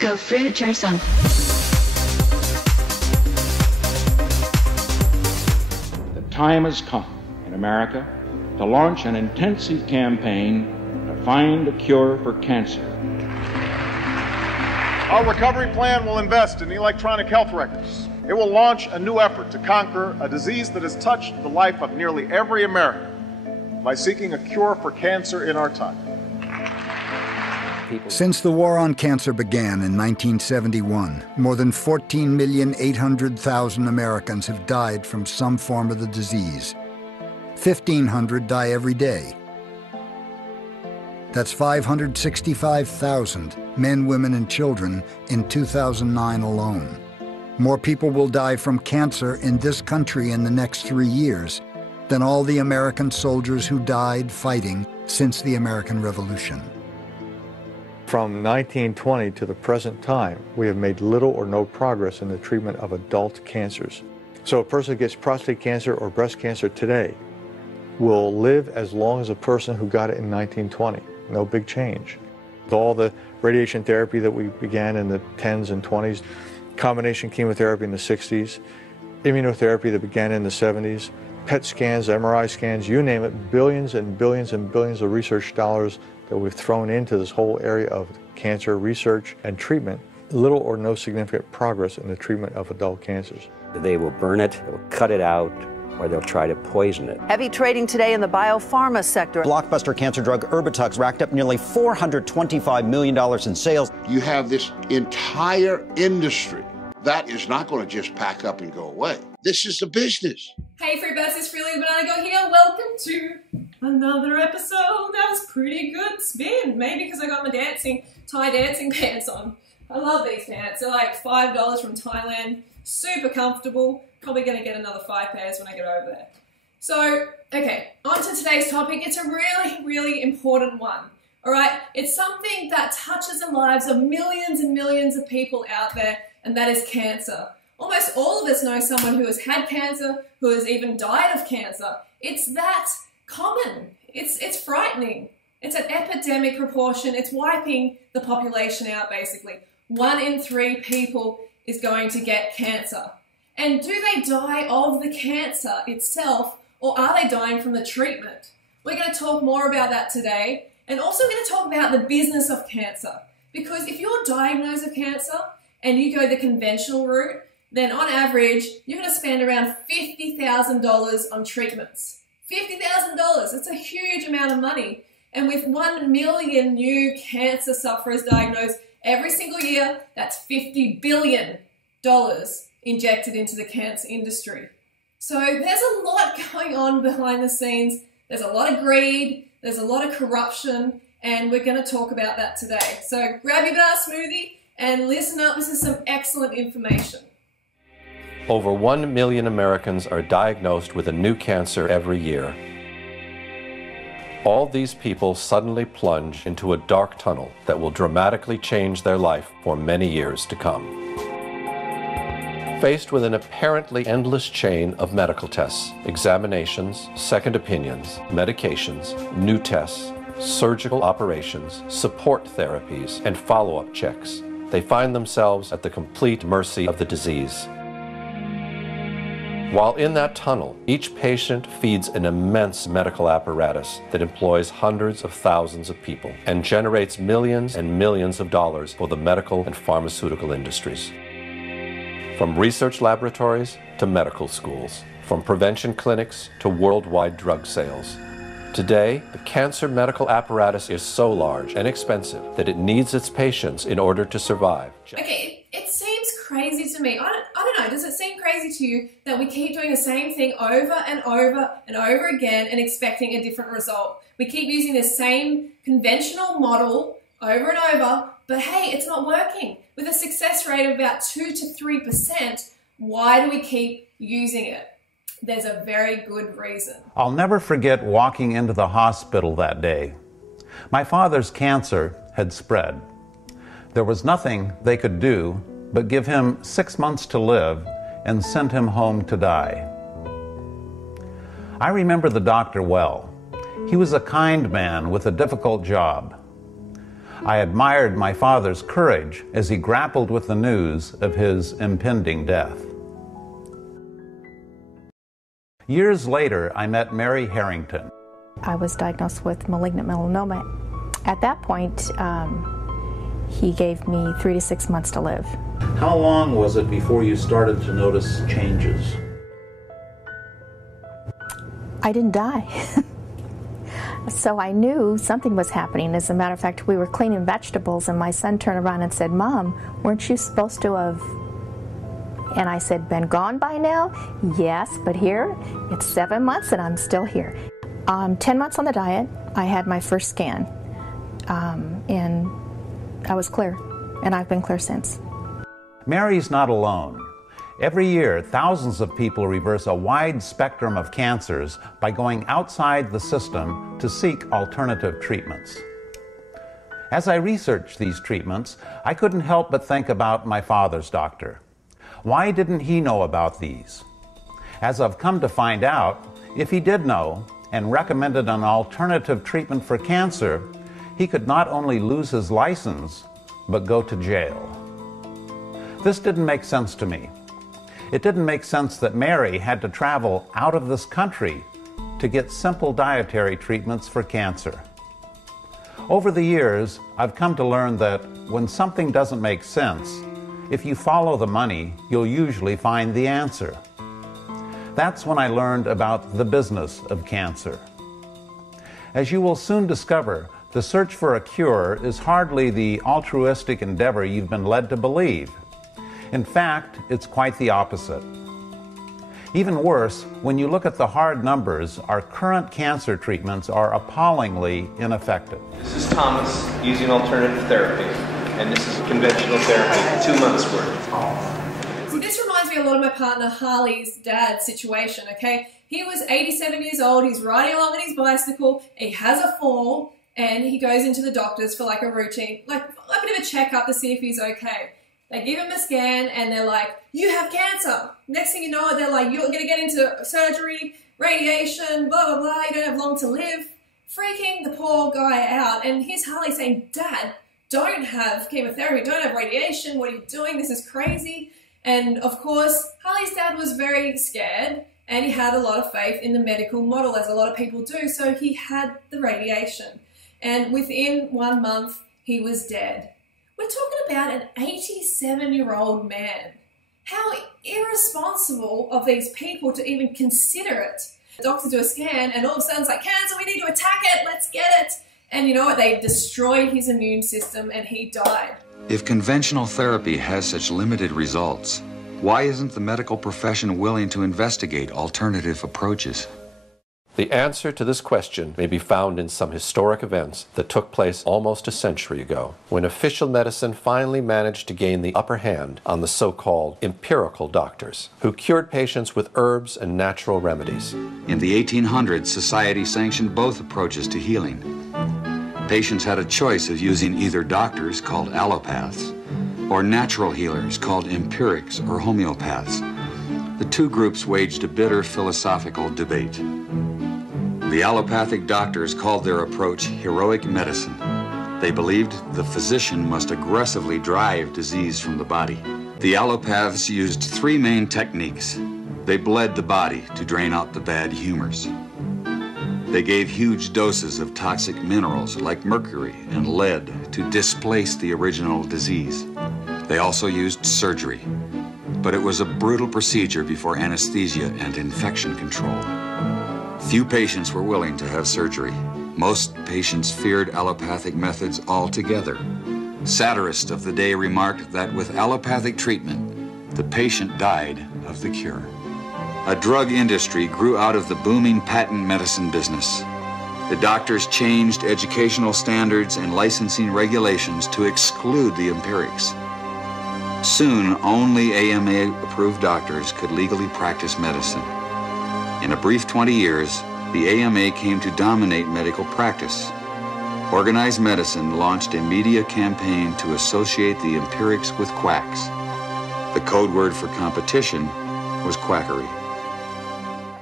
Go fruit yourself. The time has come in America to launch an intensive campaign to find a cure for cancer. Our recovery plan will invest in electronic health records. It will launch a new effort to conquer a disease that has touched the life of nearly every American by seeking a cure for cancer in our time. Since the war on cancer began in 1971, more than 14,800,000 Americans have died from some form of the disease. 1,500 die every day. That's 565,000 men, women, and children in 2009 alone. More people will die from cancer in this country in the next 3 years than all the American soldiers who died fighting since the American Revolution. From 1920 to the present time, we have made little or no progress in the treatment of adult cancers. So a person who gets prostate cancer or breast cancer today will live as long as a person who got it in 1920. No big change. With all the radiation therapy that we began in the 10s and 20s, combination chemotherapy in the 60s, immunotherapy that began in the 70s, PET scans, MRI scans, you name it, billions and billions and billions of research dollars that we've thrown into this whole area of cancer research and treatment, little or no significant progress in the treatment of adult cancers. They will burn it, they will cut it out, or they'll try to poison it. Heavy trading today in the biopharma sector. Blockbuster cancer drug Erbitux racked up nearly $425 million in sales. You have this entire industry that is not going to just pack up and go away. This is the business. Hey Freebirds, it's Freelee the Banana Girl here. Welcome to another episode. That was pretty good spin. Maybe because I got my Thai dancing pants on. I love these pants. They're like $5 from Thailand. Super comfortable. Probably going to get another 5 pairs when I get over there. So, okay, on to today's topic. It's a really, really important one. All right? It's something that touches the lives of millions and millions of people out there, and that is cancer. Almost all of us know someone who has had cancer, who has even died of cancer. It's that common. It's frightening. It's an epidemic proportion. It's wiping the population out, basically. 1 in 3 people is going to get cancer. And do they die of the cancer itself, or are they dying from the treatment? We're going to talk more about that today, and also we're going to talk about the business of cancer. Because if you're diagnosed with cancer and you go the conventional route, then on average, you're going to spend around $50,000 on treatments. $50,000, it's a huge amount of money. And with 1 million new cancer sufferers diagnosed every single year, that's $50 billion injected into the cancer industry. So there's a lot going on behind the scenes. There's a lot of greed, there's a lot of corruption, and we're going to talk about that today. So grab your banana smoothie and listen up. This is some excellent information. Over 1 million Americans are diagnosed with a new cancer every year. All these people suddenly plunge into a dark tunnel that will dramatically change their life for many years to come. Faced with an apparently endless chain of medical tests, examinations, second opinions, medications, new tests, surgical operations, support therapies, and follow-up checks, they find themselves at the complete mercy of the disease. While in that tunnel, each patient feeds an immense medical apparatus that employs hundreds of thousands of people and generates millions and millions of dollars for the medical and pharmaceutical industries. From research laboratories to medical schools, from prevention clinics to worldwide drug sales. Today, the cancer medical apparatus is so large and expensive that it needs its patients in order to survive. Okay, it seems crazy to me. I don't know, does it seem crazy to you that we keep doing the same thing over and over and over again and expecting a different result? We keep using the same conventional model over and over, but hey, it's not working. With a success rate of about 2 to 3%, why do we keep using it? There's a very good reason. I'll never forget walking into the hospital that day. My father's cancer had spread. There was nothing they could do but give him 6 months to live and send him home to die. I remember the doctor well. He was a kind man with a difficult job. I admired my father's courage as he grappled with the news of his impending death. Years later, I met Mary Harrington. I was diagnosed with malignant melanoma. At that point, he gave me 3 to 6 months to live. How long was it before you started to notice changes? I didn't die. So I knew something was happening. As a matter of fact, we were cleaning vegetables and my son turned around and said, "Mom, weren't you supposed to have..." And I said, "Been gone by now?" "Yes, but here, it's 7 months and I'm still here." 10 months on the diet, I had my first scan, and I was clear, and I've been clear since. Mary's not alone. Every year, thousands of people reverse a wide spectrum of cancers by going outside the system to seek alternative treatments. As I researched these treatments, I couldn't help but think about my father's doctor. Why didn't he know about these? As I've come to find out, if he did know and recommended an alternative treatment for cancer, he could not only lose his license, but go to jail. This didn't make sense to me. It didn't make sense that Mary had to travel out of this country to get simple dietary treatments for cancer. Over the years, I've come to learn that when something doesn't make sense, if you follow the money, you'll usually find the answer. That's when I learned about the business of cancer. As you will soon discover, the search for a cure is hardly the altruistic endeavor you've been led to believe. In fact, it's quite the opposite. Even worse, when you look at the hard numbers, our current cancer treatments are appallingly ineffective. This is Thomas using alternative therapy, and this is conventional therapy, 2 months worth. See, this reminds me a lot of my partner Harley's dad's situation, okay? He was 87 years old, he's riding along on his bicycle, he has a fall, and he goes into the doctors for like a routine, like a bit of a checkup to see if he's okay. They give him a scan and they're like, "You have cancer." Next thing you know, they're like, "You're going to get into surgery, radiation, blah, blah, blah. You don't have long to live." Freaking the poor guy out. And here's Harley saying, "Dad, don't have chemotherapy, don't have radiation. What are you doing? This is crazy." And of course, Harley's dad was very scared and he had a lot of faith in the medical model, as a lot of people do. So he had the radiation. And within 1 month, he was dead. We're talking about an 87-year-old man. How irresponsible of these people to even consider it. The doctors do a scan and all of a sudden it's like, "Cancer, we need to attack it, let's get it." And you know what? They destroyed his immune system and he died. If conventional therapy has such limited results, why isn't the medical profession willing to investigate alternative approaches? The answer to this question may be found in some historic events that took place almost a century ago, when official medicine finally managed to gain the upper hand on the so-called empirical doctors, who cured patients with herbs and natural remedies. In the 1800s, society sanctioned both approaches to healing. Patients had a choice of using either doctors, called allopaths, or natural healers, called empirics or homeopaths. The two groups waged a bitter philosophical debate. The allopathic doctors called their approach heroic medicine. They believed the physician must aggressively drive disease from the body. The allopaths used 3 main techniques. They bled the body to drain out the bad humors. They gave huge doses of toxic minerals like mercury and lead to displace the original disease. They also used surgery, but it was a brutal procedure before anesthesia and infection control. Few patients were willing to have surgery. Most patients feared allopathic methods altogether. Satirists of the day remarked that with allopathic treatment, the patient died of the cure. A drug industry grew out of the booming patent medicine business. The doctors changed educational standards and licensing regulations to exclude the empirics. Soon, only AMA-approved doctors could legally practice medicine. In a brief 20 years, the AMA came to dominate medical practice. Organized Medicine launched a media campaign to associate the empirics with quacks. The code word for competition was quackery.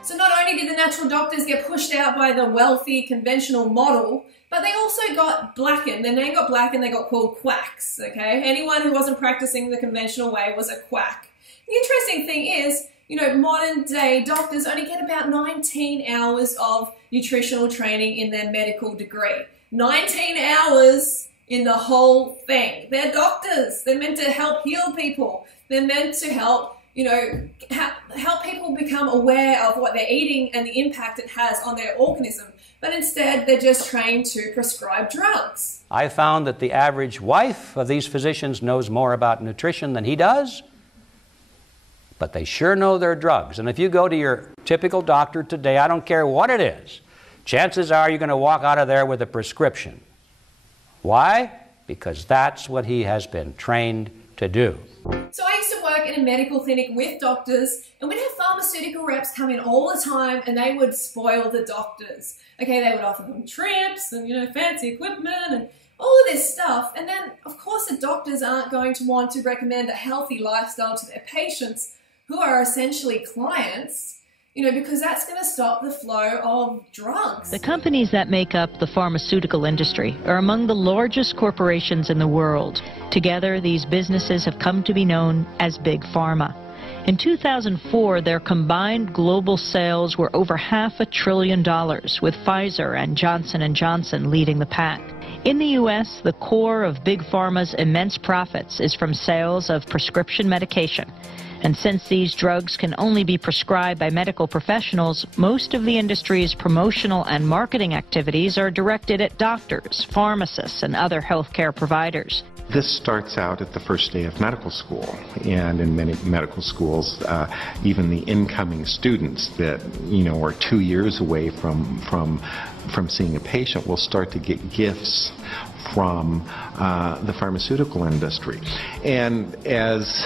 So not only did the natural doctors get pushed out by the wealthy conventional model, But they also got blackened. Their name got blackened. They got called quacks, okay? Anyone who wasn't practicing the conventional way was a quack. The interesting thing is, you know, modern day doctors only get about 19 hours of nutritional training in their medical degree. 19 hours in the whole thing. They're doctors. They're meant to help heal people. They're meant to help, you know, help people become aware of what they're eating and the impact it has on their organism. But instead, they're just trained to prescribe drugs. I found that the average wife of these physicians knows more about nutrition than he does, but they sure know their drugs. And if you go to your typical doctor today, I don't care what it is, chances are you're going to walk out of there with a prescription. Why? Because that's what he has been trained to do. So I used to work in a medical clinic with doctors, and we'd have pharmaceutical reps come in all the time, and they would spoil the doctors. Okay, they would offer them trips and, you know, fancy equipment and all of this stuff. And then, of course, the doctors aren't going to want to recommend a healthy lifestyle to their patients, who are essentially clients, you know, because that's going to stop the flow of drugs. The companies that make up the pharmaceutical industry are among the largest corporations in the world. Together, these businesses have come to be known as Big Pharma. In 2004, their combined global sales were over $500 billion, with Pfizer and Johnson & Johnson leading the pack. In the U.S., the core of Big Pharma's immense profits is from sales of prescription medication. And since these drugs can only be prescribed by medical professionals, most of the industry's promotional and marketing activities are directed at doctors, pharmacists, and other healthcare providers. This starts out at the first day of medical school, and in many medical schools, even the incoming students that, you know, are 2 years away from seeing a patient will start to get gifts from the pharmaceutical industry. And as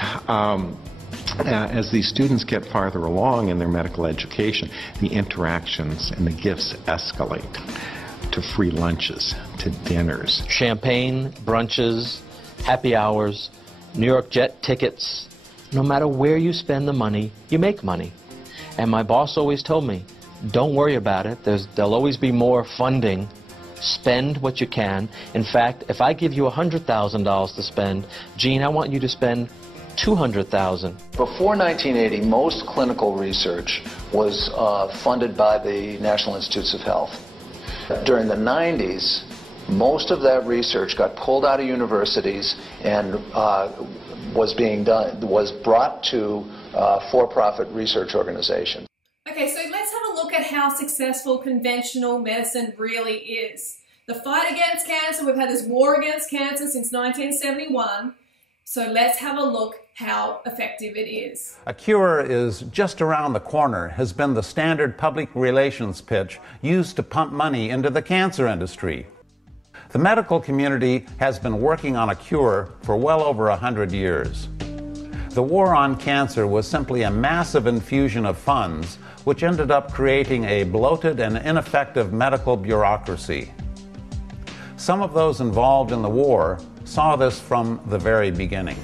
these students get farther along in their medical education, the interactions and the gifts escalate to free lunches, to dinners. Champagne, brunches, happy hours, New York jet tickets. No matter where you spend the money, you make money. And my boss always told me, don't worry about it. There'll always be more funding. Spend what you can. In fact, if I give you $100,000 to spend, Gene, I want you to spend $200,000. Before 1980, most clinical research was funded by the National Institutes of Health. During the 90s, most of that research got pulled out of universities and was brought to for-profit research organizations. Okay, so let's have a look at how successful conventional medicine really is. The fight against cancer, we've had this war against cancer since 1971. So let's have a look how effective it is. A cure is just around the corner has been the standard public relations pitch used to pump money into the cancer industry. The medical community has been working on a cure for well over 100 years. The war on cancer was simply a massive infusion of funds, which ended up creating a bloated and ineffective medical bureaucracy. Some of those involved in the war saw this from the very beginning.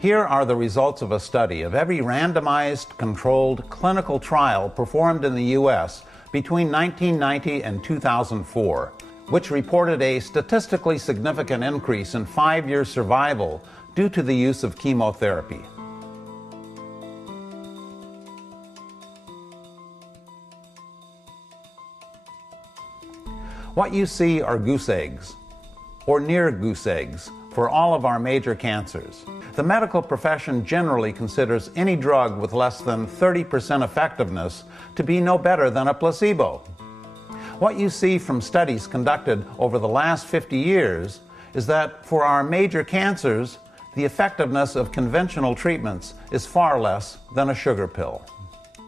Here are the results of a study of every randomized, controlled clinical trial performed in the U.S. between 1990 and 2004, which reported a statistically significant increase in 5-year survival due to the use of chemotherapy. What you see are goose eggs, or near goose eggs, for all of our major cancers. The medical profession generally considers any drug with less than 30% effectiveness to be no better than a placebo. What you see from studies conducted over the last 50 years is that for our major cancers, the effectiveness of conventional treatments is far less than a sugar pill.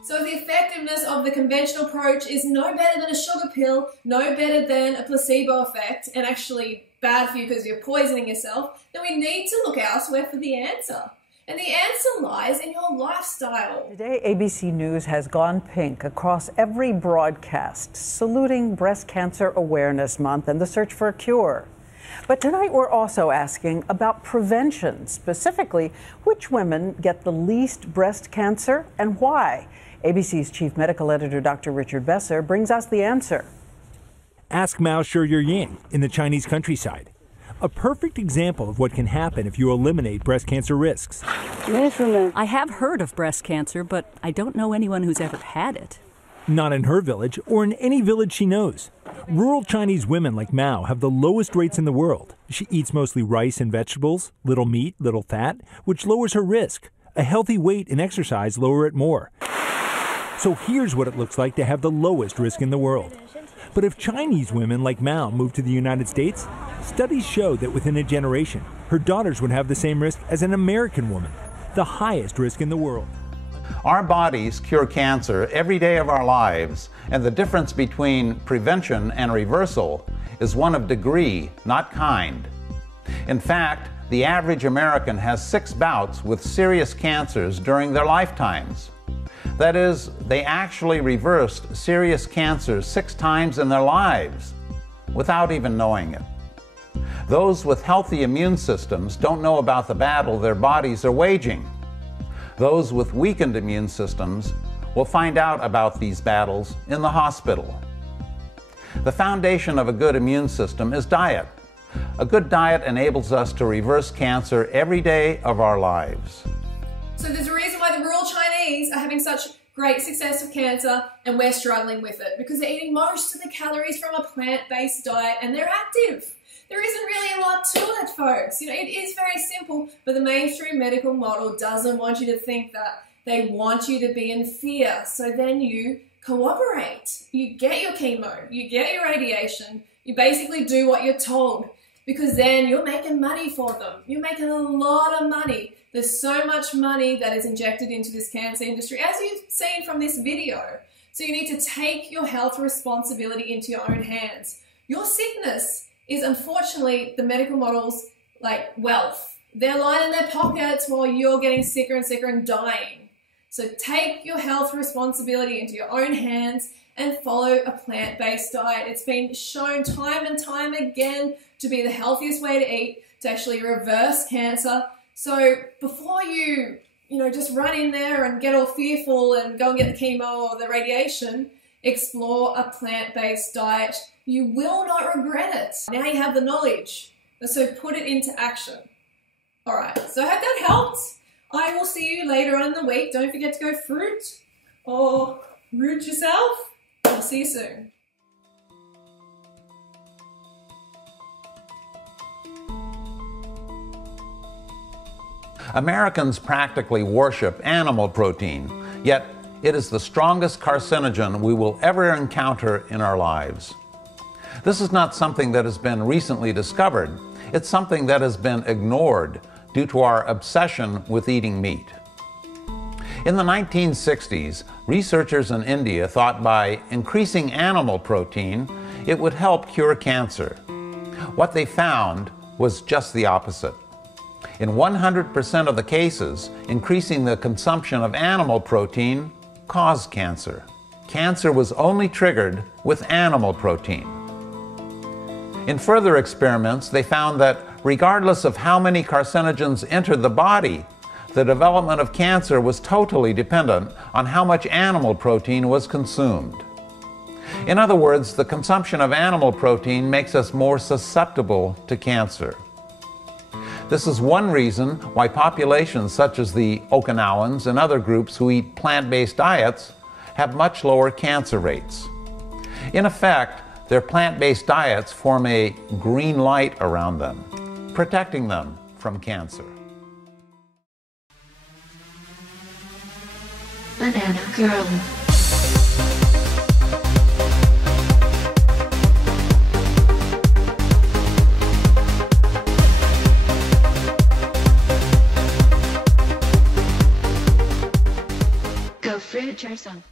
So if the effectiveness of the conventional approach is no better than a sugar pill, no better than a placebo effect, and actually bad for you because you're poisoning yourself, then we need to look elsewhere for the answer. And the answer lies in your lifestyle. Today, ABC News has gone pink across every broadcast, saluting Breast Cancer Awareness Month and the search for a cure. But tonight we're also asking about prevention, specifically which women get the least breast cancer and why. ABC's chief medical editor, Dr. Richard Besser, brings us the answer. Ask Mao Shiying in the Chinese countryside. A perfect example of what can happen if you eliminate breast cancer risks. I have heard of breast cancer, but I don't know anyone who's ever had it. Not in her village or in any village she knows. Rural Chinese women like Mao have the lowest rates in the world. She eats mostly rice and vegetables, little meat, little fat, which lowers her risk. A healthy weight and exercise lower it more. So here's what it looks like to have the lowest risk in the world. But if Chinese women like Mao move to the United States, studies show that within a generation, her daughters would have the same risk as an American woman, the highest risk in the world. Our bodies cure cancer every day of our lives, and the difference between prevention and reversal is one of degree, not kind. In fact, the average American has 6 bouts with serious cancers during their lifetimes. That is, they actually reversed serious cancers 6 times in their lives without even knowing it. Those with healthy immune systems don't know about the battle their bodies are waging. Those with weakened immune systems will find out about these battles in the hospital. The foundation of a good immune system is diet. A good diet enables us to reverse cancer every day of our lives. So there's a reason why the rural Chinese are having such great success with cancer and we're struggling with it, because they're eating most of the calories from a plant-based diet and they're active. There isn't really a lot to it, folks. You know, it is very simple, but the mainstream medical model doesn't want you to think that. They want you to be in fear. So then you cooperate. You get your chemo, you get your radiation, you basically do what you're told, because then you're making money for them. You're making a lot of money. There's so much money that is injected into this cancer industry, as you've seen from this video. So you need to take your health responsibility into your own hands. Your sickness is unfortunately the medical model's like wealth. They're lining their pockets while you're getting sicker and sicker and dying. So take your health responsibility into your own hands and follow a plant-based diet. It's been shown time and time again to be the healthiest way to eat, to actually reverse cancer. So before you just run in there and get all fearful and go and get the chemo or the radiation, explore a plant-based diet. You will not regret it. Now you have the knowledge, so put it into action. All right, so I hope that helped. I will see you later on in the week. Don't forget to go fruit or root yourself. I'll see you soon. Americans practically worship animal protein, yet it is the strongest carcinogen we will ever encounter in our lives. This is not something that has been recently discovered. It's something that has been ignored due to our obsession with eating meat. In the 1960s, researchers in India thought by increasing animal protein, it would help cure cancer. What they found was just the opposite. In 100% of the cases, increasing the consumption of animal protein caused cancer. Cancer was only triggered with animal protein. In further experiments, they found that regardless of how many carcinogens entered the body, the development of cancer was totally dependent on how much animal protein was consumed. In other words, the consumption of animal protein makes us more susceptible to cancer. This is one reason why populations such as the Okinawans and other groups who eat plant-based diets have much lower cancer rates. In effect, their plant-based diets form a green light around them, protecting them from cancer. Banana Girl. Go fruit yourself.